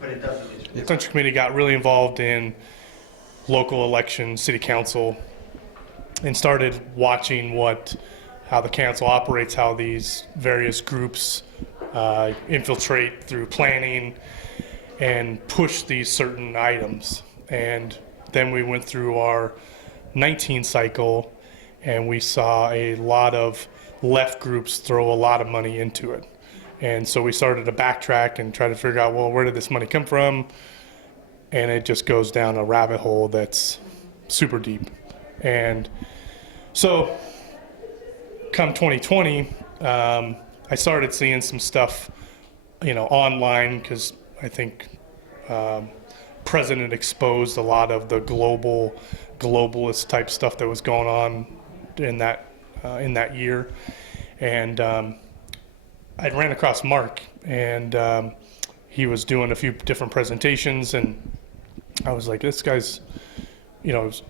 But it doesn't. The Central Committee got really involved in local elections, city council, and started watching how the council operates, how these various groups infiltrate through planning and push these certain items. And then we went through our 19 cycle, and we saw a lot of left groups throw a lot of money into it. And so we started to backtrack and try to figure out, well, where did this money come from? And it just goes down a rabbit hole that's super deep. And so come 2020, I started seeing some stuff, online, because I think President exposed a lot of the globalist type stuff that was going on in that year. And I ran across Mark, and he was doing a few different presentations, and I was like, this guy's, he was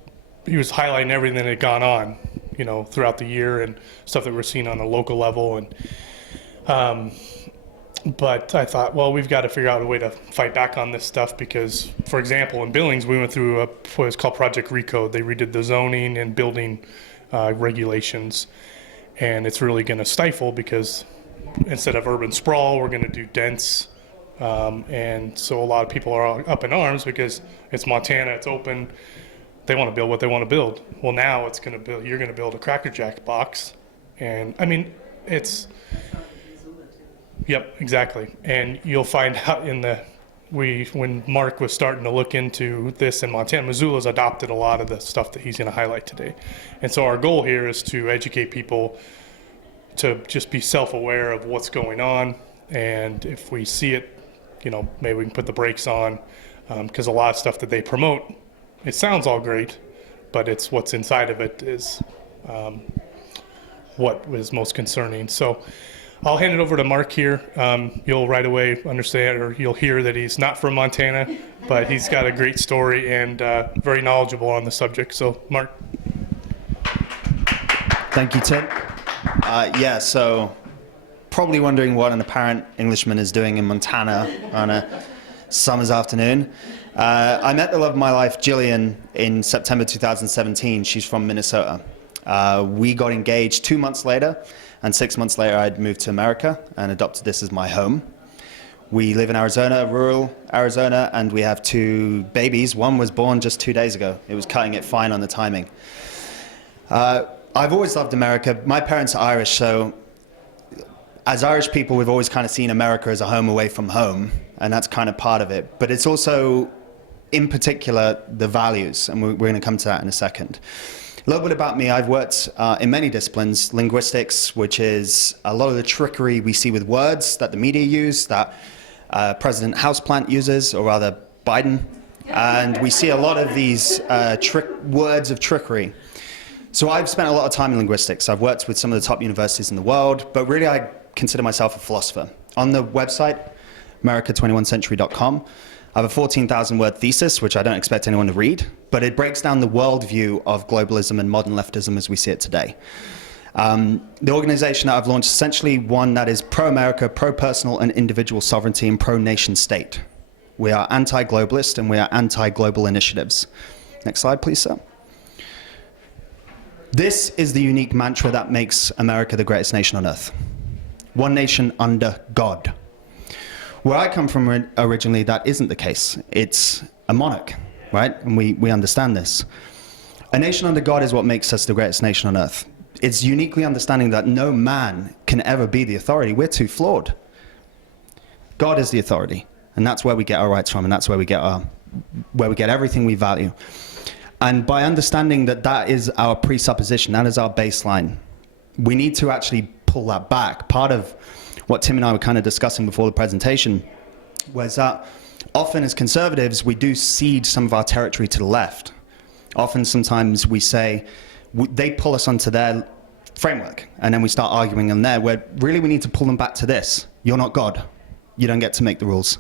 highlighting everything that had gone on, throughout the year and stuff that we're seeing on a local level. And but I thought, well, we've got to figure out a way to fight back on this stuff because, for example, in Billings, we went through what was called Project Recode. They redid the zoning and building regulations, and it's really going to stifle because instead of urban sprawl, we're going to do dense. And so a lot of people are up in arms because it's Montana, it's open. They want to build what they want to build. Well, now you're going to build a Cracker Jack box. And I mean, yep, exactly. And you'll find out when Mark was starting to look into this in Montana, Missoula's adopted a lot of the stuff that he's going to highlight today. And so our goal here is to educate people to just be self-aware of what's going on. And if we see it, maybe we can put the brakes on, because a lot of stuff that they promote, it sounds all great, but it's what's inside of it is what is most concerning. So I'll hand it over to Mark here. You'll right away understand, or you'll hear that he's not from Montana, but he's got a great story and very knowledgeable on the subject. So Mark. Thank you, Tim. So probably wondering what an apparent Englishman is doing in Montana on a summer's afternoon. I met the love of my life, Jillian, in September 2017. She's from Minnesota. We got engaged 2 months later, and 6 months later I'd moved to America and adopted this as my home. We live in Arizona, rural Arizona, and we have 2 babies. One was born just 2 days ago. It was cutting it fine on the timing. I've always loved America. My parents are Irish, so as Irish people, we've always kind of seen America as a home away from home, and that's kind of part of it. But it's also, in particular, the values, and we're going to come to that in a second. A little bit about me. I've worked in many disciplines. Linguistics, which is a lot of the trickery we see with words that the media use, that President Houseplant uses, or rather Biden. And we see a lot of these words of trickery. So I've spent a lot of time in linguistics. I've worked with some of the top universities in the world, but really I consider myself a philosopher. On the website, America21century.com, I have a 14,000 word thesis, which I don't expect anyone to read, but it breaks down the worldview of globalism and modern leftism as we see it today. The organization that I've launched is essentially one that is pro-America, pro-personal and individual sovereignty, and pro-nation state. We are anti-globalist and we are anti-global initiatives. Next slide, please, sir. This is the unique mantra that makes America the greatest nation on earth. One nation under God. Where I come from originally, that isn't the case. It's a monarch, right? And we understand this. A nation under God is what makes us the greatest nation on earth. It's uniquely understanding that no man can ever be the authority. We're too flawed. God is the authority, and that's where we get our rights from, and that's where we get everything we value. And by understanding that that is our presupposition, that is our baseline, we need to actually pull that back. Part of what Tim and I were kind of discussing before the presentation was that often as conservatives, we do cede some of our territory to the left. Often, sometimes we say, they pull us onto their framework, and then we start arguing on there, where really we need to pull them back to this. You're not God. You don't get to make the rules.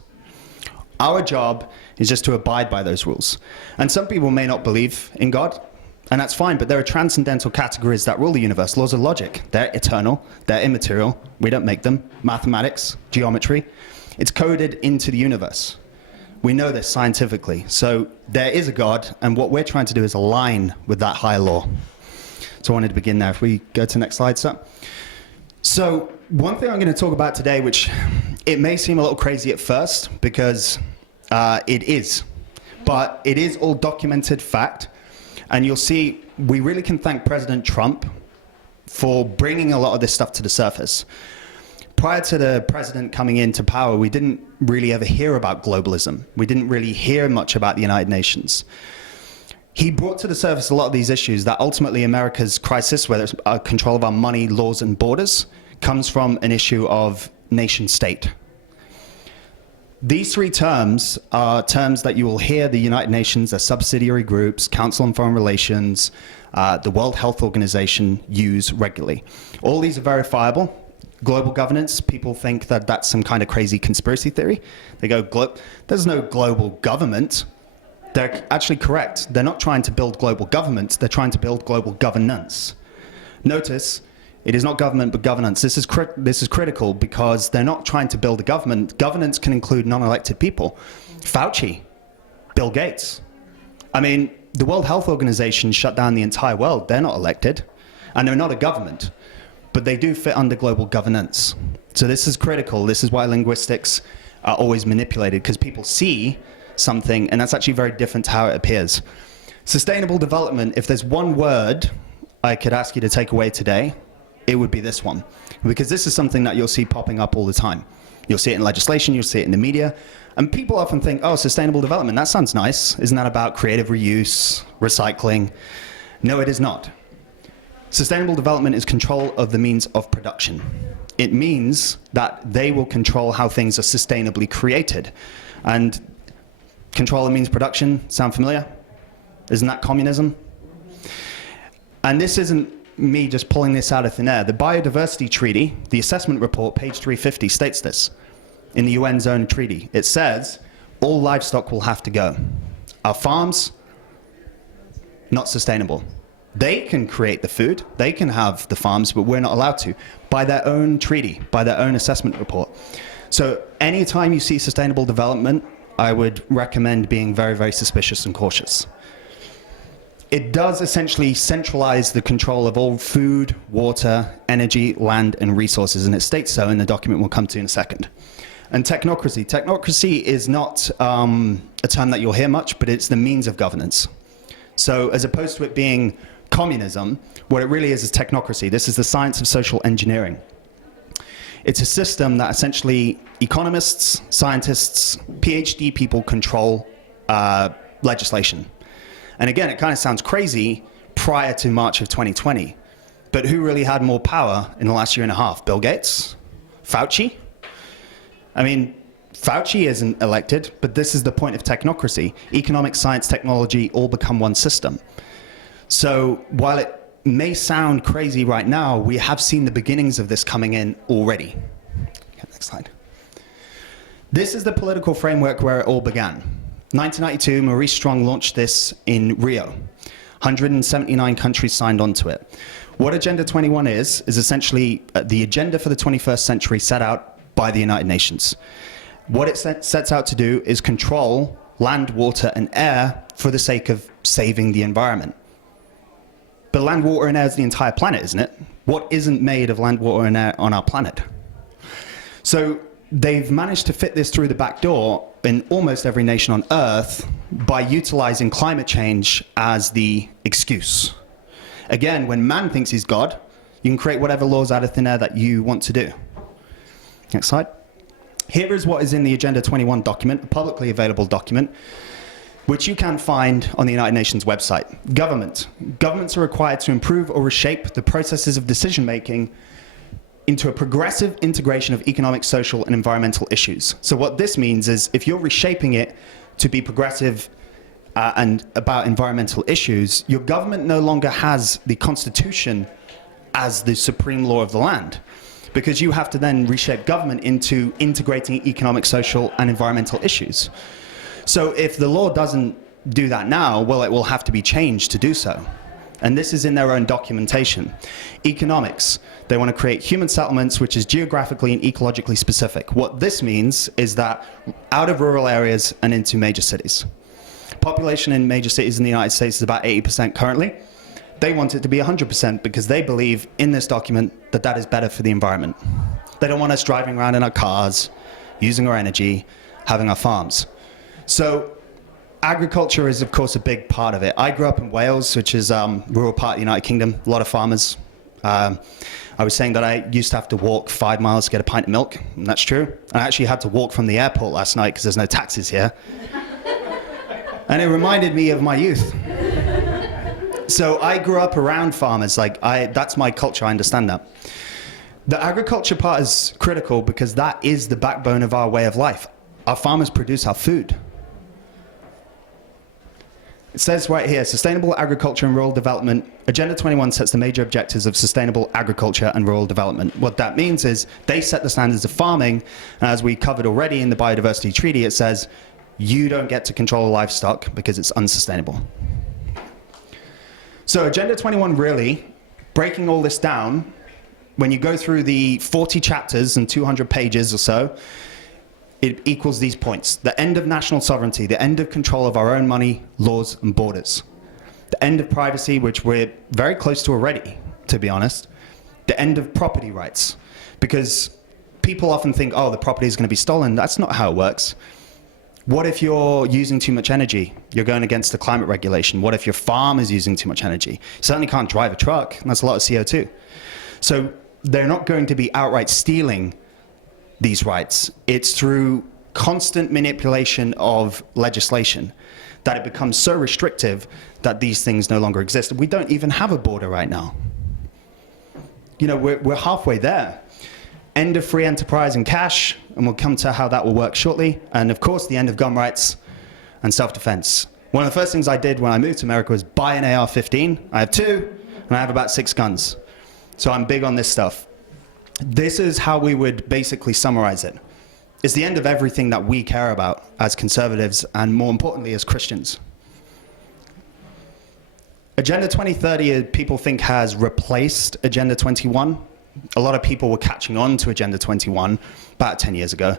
Our job is just to abide by those rules. And some people may not believe in God, and that's fine, but there are transcendental categories that rule the universe. Laws of logic. They're eternal. They're immaterial. We don't make them. Mathematics, geometry. It's coded into the universe. We know this scientifically. So there is a God, and what we're trying to do is align with that higher law. So I wanted to begin there. If we go to the next slide, sir. So one thing I'm going to talk about today, which it may seem a little crazy at first, because it is, but it is all documented fact. And you'll see we really can thank President Trump for bringing a lot of this stuff to the surface. Prior to the president coming into power, we didn't really ever hear about globalism. We didn't really hear much about the United Nations. He brought to the surface a lot of these issues that ultimately America's crisis, whether it's control of our money, laws, and borders, comes from an issue of nation state. These three terms are terms that you will hear the United Nations, their subsidiary groups, Council on Foreign Relations, the World Health Organization use regularly. All these are verifiable. Global governance, people think that that's some kind of crazy conspiracy theory. They go, there's no global government. They're actually correct. They're not trying to build global government. They're trying to build global governance. Notice, it is not government, but governance. This is critical because they're not trying to build a government. Governance can include non-elected people. Fauci, Bill Gates. I mean, the World Health Organization shut down the entire world. They're not elected, and they're not a government, but they do fit under global governance. So this is critical. This is why linguistics are always manipulated, because people see something, and that's actually very different to how it appears. Sustainable development, if there's one word I could ask you to take away today, it would be this one, because this is something that you'll see popping up all the time. You'll see it in legislation, you'll see it in the media, and people often think, oh, sustainable development, that sounds nice. Isn't that about creative reuse, recycling? No, it is not. Sustainable development is control of the means of production. It means that they will control how things are sustainably created. And control of means production, sound familiar? Isn't that communism? And this isn't me just pulling this out of thin air. The Biodiversity Treaty, the assessment report, page 350, states this in the UN Zone Treaty. It says all livestock will have to go. Our farms, not sustainable. They can create the food, they can have the farms, but we're not allowed to, by their own treaty, by their own assessment report. So anytime you see sustainable development, I would recommend being very, very suspicious and cautious. It does essentially centralize the control of all food, water, energy, land, and resources, and it states so in the document we'll come to in a second. And technocracy. Technocracy is not a term that you'll hear much, but it's the means of governance. So as opposed to it being communism, what it really is technocracy. This is the science of social engineering. It's a system that essentially economists, scientists, PhD people control legislation. And again, it kind of sounds crazy prior to March of 2020. But who really had more power in the last year and a half? Bill Gates? Fauci? I mean, Fauci isn't elected, but this is the point of technocracy. Economics, science, technology all become one system. So while it may sound crazy right now, we have seen the beginnings of this coming in already. Okay, next slide. This is the political framework where it all began. 1992, Maurice Strong launched this in Rio. 179 countries signed on to it. What Agenda 21 is essentially the agenda for the 21st century set out by the United Nations. What it sets out to do is control land, water, and air for the sake of saving the environment. But land, water, and air is the entire planet, isn't it? What isn't made of land, water, and air on our planet? So they've managed to fit this through the back door in almost every nation on Earth by utilizing climate change as the excuse. Again, when man thinks he's God, you can create whatever laws out of thin air that you want to do. Next slide. Here is what is in the Agenda 21 document, a publicly available document, which you can find on the United Nations website. Government. Governments are required to improve or reshape the processes of decision-making into a progressive integration of economic, social, and environmental issues. So what this means is if you're reshaping it to be progressive and about environmental issues, your government no longer has the Constitution as the supreme law of the land, because you have to then reshape government into integrating economic, social, and environmental issues. So if the law doesn't do that now, well, it will have to be changed to do so. And this is in their own documentation. Economics, they want to create human settlements which is geographically and ecologically specific. What this means is that out of rural areas and into major cities. Population in major cities in the United States is about 80% currently. They want it to be 100% because they believe in this document that that is better for the environment. They don't want us driving around in our cars, using our energy, having our farms. So agriculture is, of course, a big part of it. I grew up in Wales, which is a rural part of the United Kingdom, a lot of farmers. I was saying that I used to have to walk 5 miles to get a pint of milk, and that's true. I actually had to walk from the airport last night because there's no taxis here. And it reminded me of my youth. So I grew up around farmers, that's my culture, I understand that. The agriculture part is critical because that is the backbone of our way of life. Our farmers produce our food. It says right here, sustainable agriculture and rural development. Agenda 21 sets the major objectives of sustainable agriculture and rural development. What that means is they set the standards of farming, and as we covered already in the Biodiversity Treaty, it says you don't get to control livestock because it's unsustainable. So Agenda 21 really, breaking all this down, when you go through the 40 chapters and 200 pages or so, it equals these points. The end of national sovereignty, the end of control of our own money, laws, and borders. The end of privacy, which we're very close to already, to be honest. The end of property rights. Because people often think, oh, the property is going to be stolen. That's not how it works. What if you're using too much energy? You're going against the climate regulation. What if your farm is using too much energy? You certainly can't drive a truck, and that's a lot of CO2. So they're not going to be outright stealing these rights. It's through constant manipulation of legislation that it becomes so restrictive that these things no longer exist. We don't even have a border right now. You know, we're halfway there. End of free enterprise and cash, and we'll come to how that will work shortly. And of course, the end of gun rights and self-defense. One of the first things I did when I moved to America was buy an AR-15. I have 2, and I have about 6 guns. So I'm big on this stuff. This is how we would basically summarize it. It's the end of everything that we care about as conservatives, and more importantly, as Christians. Agenda 2030, people think, has replaced Agenda 21. A lot of people were catching on to Agenda 21 about 10 years ago.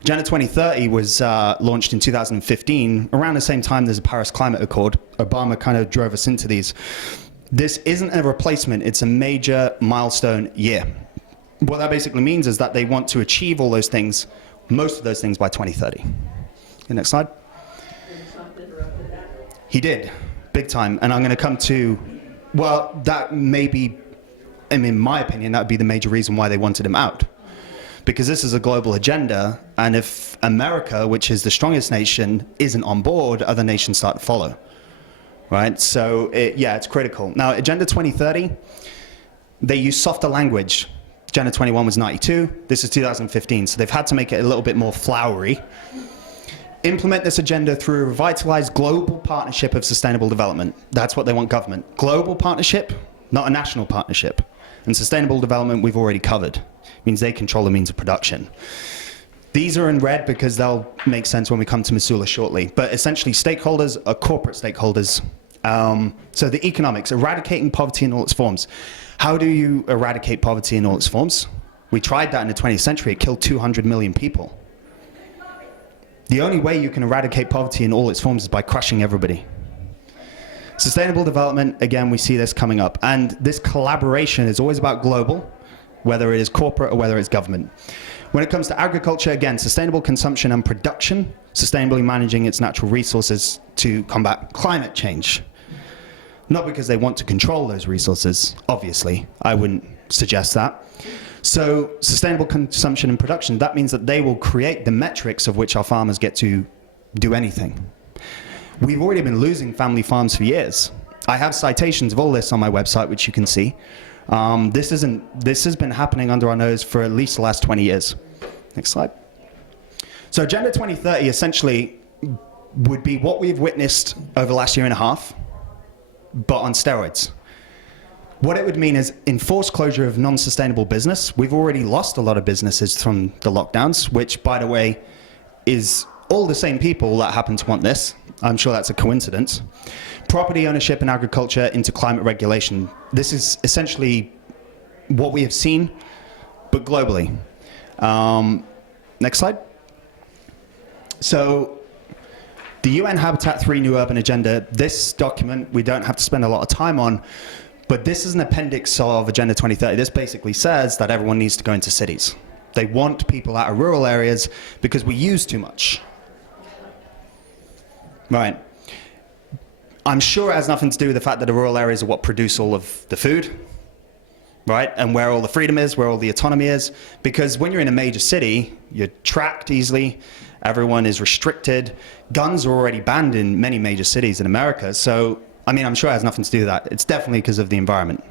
Agenda 2030 was launched in 2015, around the same time there's a Paris Climate Accord. Obama kind of drove us into these. This isn't a replacement, it's a major milestone year. What that basically means is that they want to achieve all those things, most of those things, by 2030. The next slide. He did, big time. And I'm going to come to, well, that may be, in my opinion, that would be the major reason why they wanted him out. Because this is a global agenda, and if America, which is the strongest nation, isn't on board, other nations start to follow. Right? So, it's critical. Now, Agenda 2030, they use softer language. Agenda 21 was 92, this is 2015, so they've had to make it a little bit more flowery. Implement this agenda through a revitalized global partnership of sustainable development. That's what they want government. Global partnership, not a national partnership. And sustainable development we've already covered. It means they control the means of production. These are in red because they'll make sense when we come to Missoula shortly. But essentially stakeholders are corporate stakeholders. So the economics, eradicating poverty in all its forms. How do you eradicate poverty in all its forms? We tried that in the 20th century. It killed 200 million people. The only way you can eradicate poverty in all its forms is by crushing everybody. Sustainable development, again, we see this coming up. And this collaboration is always about global, whether it is corporate or whether it's government. When it comes to agriculture, again, sustainable consumption and production, sustainably managing its natural resources to combat climate change. Not because they want to control those resources, obviously. I wouldn't suggest that. So sustainable consumption and production, that means that they will create the metrics of which our farmers get to do anything. We've already been losing family farms for years. I have citations of all this on my website, which you can see. This has been happening under our nose for at least the last 20 years. Next slide. So Agenda 2030 essentially would be what we've witnessed over the last year and a half, but on steroids. What it would mean is enforced closure of non-sustainable business. We've already lost a lot of businesses from the lockdowns, which, by the way, is all the same people that happen to want this. I'm sure that's a coincidence. Property ownership and agriculture into climate regulation. This is essentially what we have seen, but globally. Next slide. So the UN Habitat 3 New Urban Agenda, this document we don't have to spend a lot of time on, but this is an appendix of Agenda 2030. This basically says that everyone needs to go into cities. They want people out of rural areas because we use too much. Right. I'm sure it has nothing to do with the fact that the rural areas are what produce all of the food, right? And where all the freedom is, where all the autonomy is. Because when you're in a major city, you're tracked easily, everyone is restricted. Guns are already banned in many major cities in America. So, I mean, I'm sure it has nothing to do with that. It's definitely because of the environment.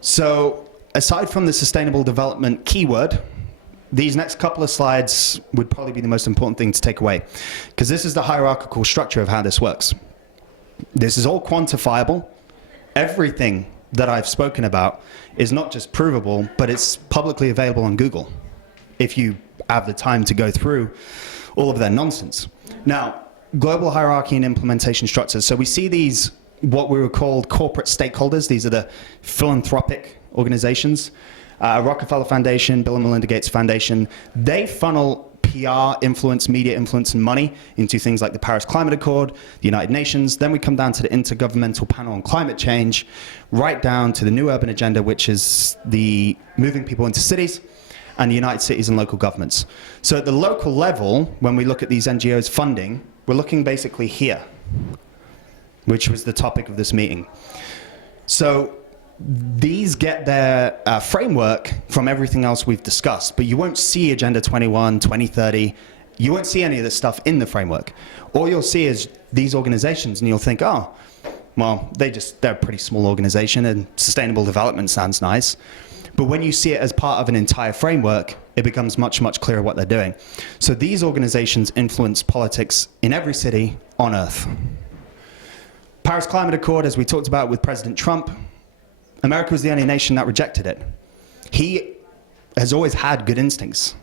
So, aside from the sustainable development keyword, these next couple of slides would probably be the most important thing to take away, because this is the hierarchical structure of how this works. This is all quantifiable. Everything that I've spoken about is not just provable, but it's publicly available on Google if you have the time to go through all of their nonsense. Now, global hierarchy and implementation structures. So we see these, what we were called corporate stakeholders. These are the philanthropic organizations. Rockefeller Foundation, Bill and Melinda Gates Foundation, they funnel PR influence, media influence, and money into things like the Paris Climate Accord, the United Nations. Then we come down to the Intergovernmental Panel on Climate Change, right down to the New Urban Agenda, which is the moving people into cities, and the United Cities and local governments. So at the local level, when we look at these NGOs funding, we're looking basically here, which was the topic of this meeting. So these get their framework from everything else we've discussed, but you won't see Agenda 21, 2030. You won't see any of this stuff in the framework. All you'll see is these organizations, and you'll think, oh, well, they're a pretty small organization, and sustainable development sounds nice. But when you see it as part of an entire framework, it becomes much, much clearer what they're doing. So these organizations influence politics in every city on Earth. Paris Climate Accord, as we talked about with President Trump, America was the only nation that rejected it. He has always had good instincts.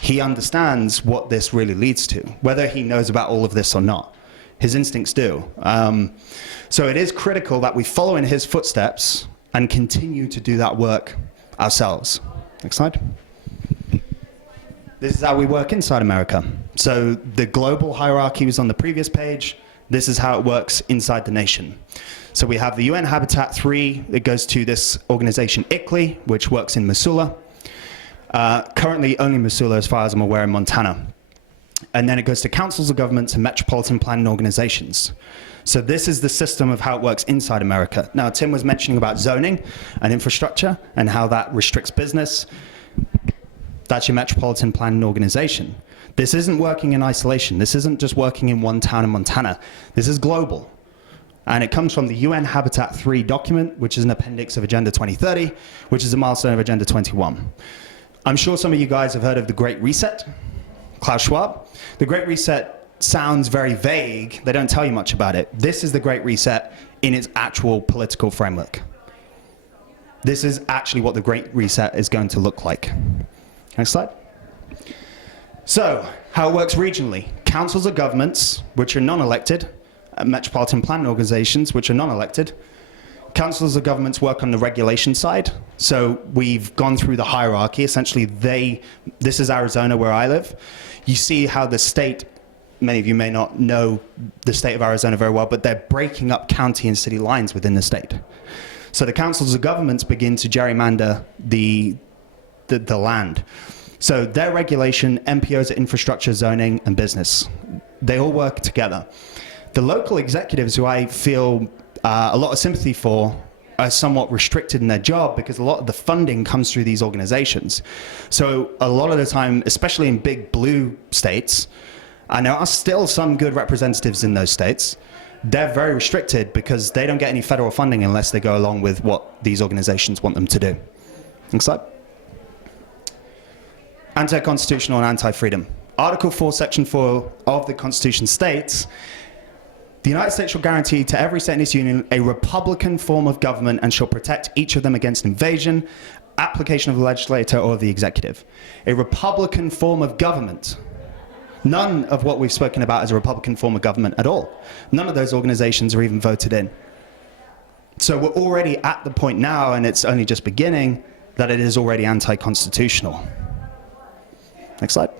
He understands what this really leads to, whether he knows about all of this or not. His instincts do. So it is critical that we follow in his footsteps and continue to do that work ourselves. Next slide. This is how we work inside America. So the global hierarchy was on the previous page. This is how it works inside the nation. So we have the UN Habitat 3 that goes to this organization ICLEI, which works in Missoula. Currently only Missoula, as far as I'm aware, in Montana. And then it goes to councils of governments and metropolitan planning organizations. So this is the system of how it works inside America. Now, Tim was mentioning about zoning and infrastructure and how that restricts business. That's your metropolitan planning organization. This isn't working in isolation. This isn't just working in one town in Montana. This is global. And it comes from the UN Habitat 3 document, which is an appendix of Agenda 2030, which is a milestone of Agenda 21. I'm sure some of you guys have heard of the Great Reset, Klaus Schwab. The Great Reset sounds very vague. They don't tell you much about it. This is the Great Reset in its actual political framework. This is actually what the Great Reset is going to look like. Next slide. So, how it works regionally. Councils of governments, which are non-elected, metropolitan planning organizations, which are non-elected. Councils of governments work on the regulation side. So we've gone through the hierarchy. Essentially, this is Arizona where I live. You see how the state, many of you may not know the state of Arizona very well, but they're breaking up county and city lines within the state. So the councils of governments begin to gerrymander the land. So their regulation, MPOs are infrastructure, zoning, and business. They all work together. The local executives, who I feel a lot of sympathy for, are somewhat restricted in their job because a lot of the funding comes through these organizations. So a lot of the time, especially in big blue states, and there are still some good representatives in those states, they're very restricted because they don't get any federal funding unless they go along with what these organizations want them to do. Next slide. Anti-constitutional and anti-freedom. Article 4, Section 4 of the Constitution states, the United States shall guarantee to every state in this union a republican form of government and shall protect each of them against invasion, application of the legislature or of the executive. A republican form of government. None of what we've spoken about is a Republican form of government at all. None of those organizations are even voted in. So we're already at the point now, and it's only just beginning, that it is already anti-constitutional. Next slide.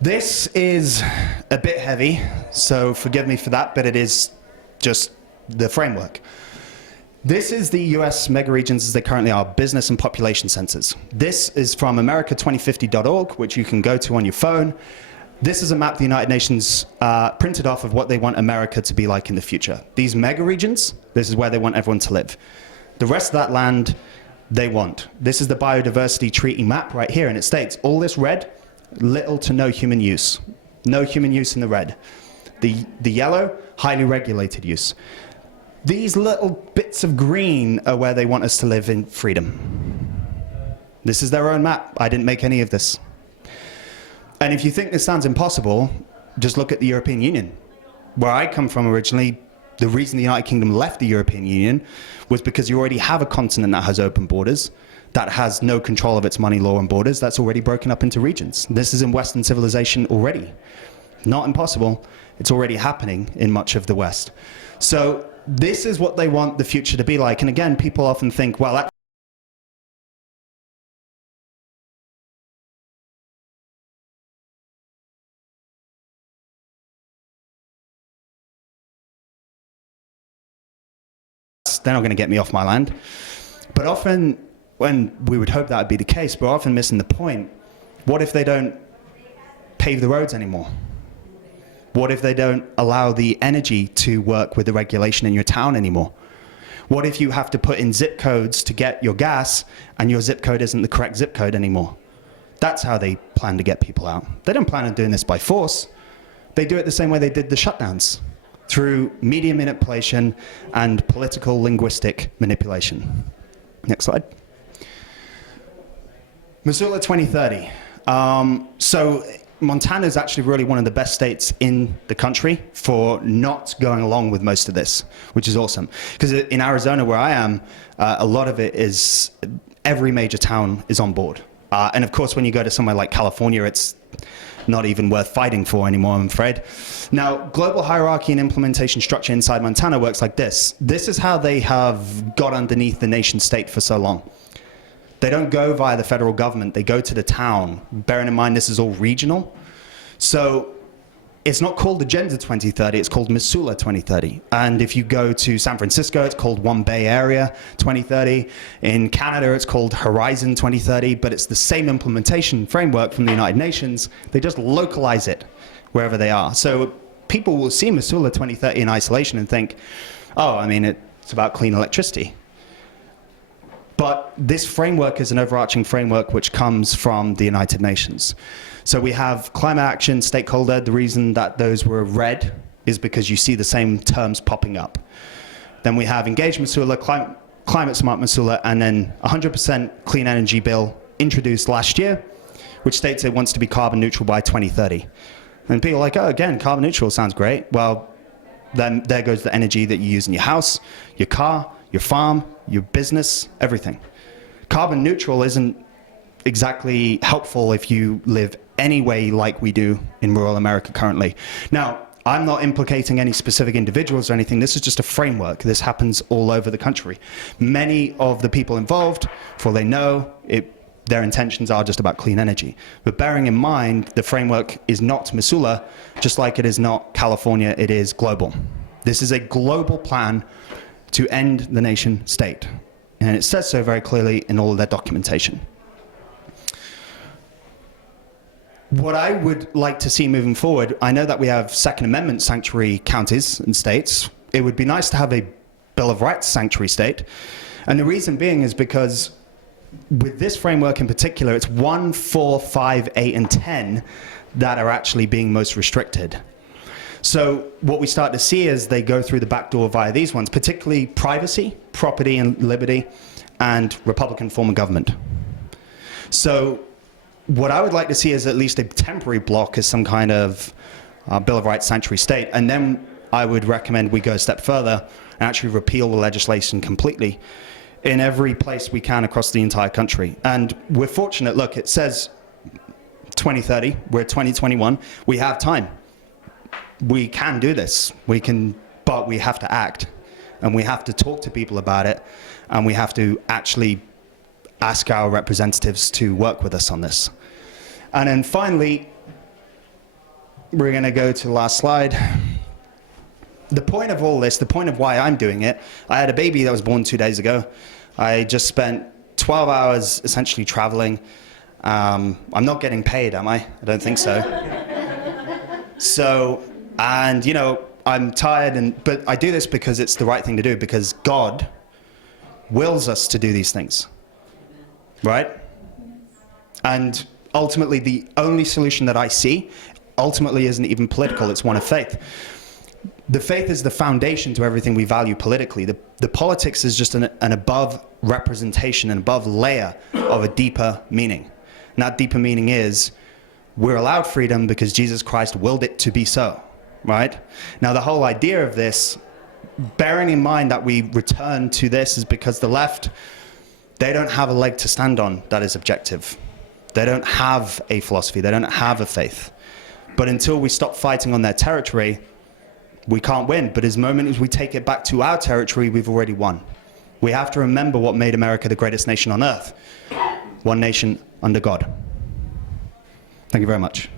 This is a bit heavy, so forgive me for that, but it is just the framework. This is the US megaregions as they currently are, business and population centers. This is from america2050.org, which you can go to on your phone. This is a map the United Nations printed off of what they want America to be like in the future. These megaregions, this is where they want everyone to live. The rest of that land, they want. This is the biodiversity treaty map right here, and it states all this red, little to no human use. No human use in the red. The yellow, highly regulated use. These little bits of green are where they want us to live in freedom. This is their own map. I didn't make any of this. And if you think this sounds impossible, just look at the European Union. Where I come from originally, the reason the United Kingdom left the European Union was because you already have a continent that has open borders, that has no control of its money, law, and borders, that's already broken up into regions. This is in Western civilization already. Not impossible. It's already happening in much of the West. So this is what they want the future to be like. And again, people often think, well, that they're not going to get me off my land. But often, when we would hope that would be the case, we're often missing the point. What if they don't pave the roads anymore? What if they don't allow the energy to work with the regulation in your town anymore? What if you have to put in zip codes to get your gas and your zip code isn't the correct zip code anymore? That's how they plan to get people out. They don't plan on doing this by force. They do it the same way they did the shutdowns, through media manipulation and political linguistic manipulation. Next slide. Missoula 2030. So Montana is actually really one of the best states in the country for not going along with most of this, which is awesome. Because in Arizona, where I am, a lot of it is, every major town is on board. And of course, when you go to somewhere like California, it's not even worth fighting for anymore, I'm afraid. Now, global hierarchy and implementation structure inside Montana works like this. This is how they have got underneath the nation state for so long. They don't go via the federal government, they go to the town. Bearing in mind this is all regional. So it's not called Agenda 2030, it's called Missoula 2030. And if you go to San Francisco, it's called One Bay Area 2030. In Canada, it's called Horizon 2030, but it's the same implementation framework from the United Nations. They just localize it wherever they are. So people will see Missoula 2030 in isolation and think, oh, I mean, it's about clean electricity. But this framework is an overarching framework which comes from the United Nations. So we have climate action, stakeholder. The reason that those were red is because you see the same terms popping up. Then we have engaged Missoula, climate smart Missoula, and then 100% clean energy bill introduced last year, which states it wants to be carbon neutral by 2030. And people are like, oh, again, carbon neutral sounds great. Well, then there goes the energy that you use in your house, your car, your farm, your business, everything. Carbon neutral isn't exactly helpful if you live any way like we do in rural America currently. Now, I'm not implicating any specific individuals or anything. This is just a framework. This happens all over the country. Many of the people involved, for all they know, their intentions are just about clean energy. But bearing in mind, the framework is not Missoula, just like it is not California, it is global. This is a global plan to end the nation state. And it says so very clearly in all of their documentation. What I would like to see moving forward, I know that we have Second Amendment sanctuary counties and states. It would be nice to have a Bill of Rights sanctuary state. And the reason being is because with this framework in particular, it's 1, 4, 5, 8, and 10 that are actually being most restricted. So what we start to see is they go through the back door via these ones, particularly privacy, property and liberty, and Republican form of government. So what I would like to see is at least a temporary block as some kind of Bill of Rights sanctuary state, and then I would recommend we go a step further and actually repeal the legislation completely in every place we can across the entire country. And we're fortunate, look, it says 2030. We're 2021. We have time. We can do this. But we have to act. And we have to talk to people about it. And we have to actually ask our representatives to work with us on this. And then finally, we're going to go to the last slide. The point of all this, the point of why I'm doing it, I had a baby that was born 2 days ago. I just spent 12 hours essentially traveling. I'm not getting paid, am I? I don't think so. And you know, I'm tired, but I do this because it's the right thing to do, because God wills us to do these things, right? And ultimately, the only solution that I see ultimately isn't even political, it's one of faith. The faith is the foundation to everything we value politically. The politics is just an above representation, an above layer of a deeper meaning. And that deeper meaning is we're allowed freedom because Jesus Christ willed it to be so, right? Now, the whole idea of this, bearing in mind that we return to this, is because the left, they don't have a leg to stand on that is objective. They don't have a philosophy. They don't have a faith. But until we stop fighting on their territory, we can't win. But as moment as we take it back to our territory, we've already won. We have to remember what made America the greatest nation on earth. One nation under God. Thank you very much.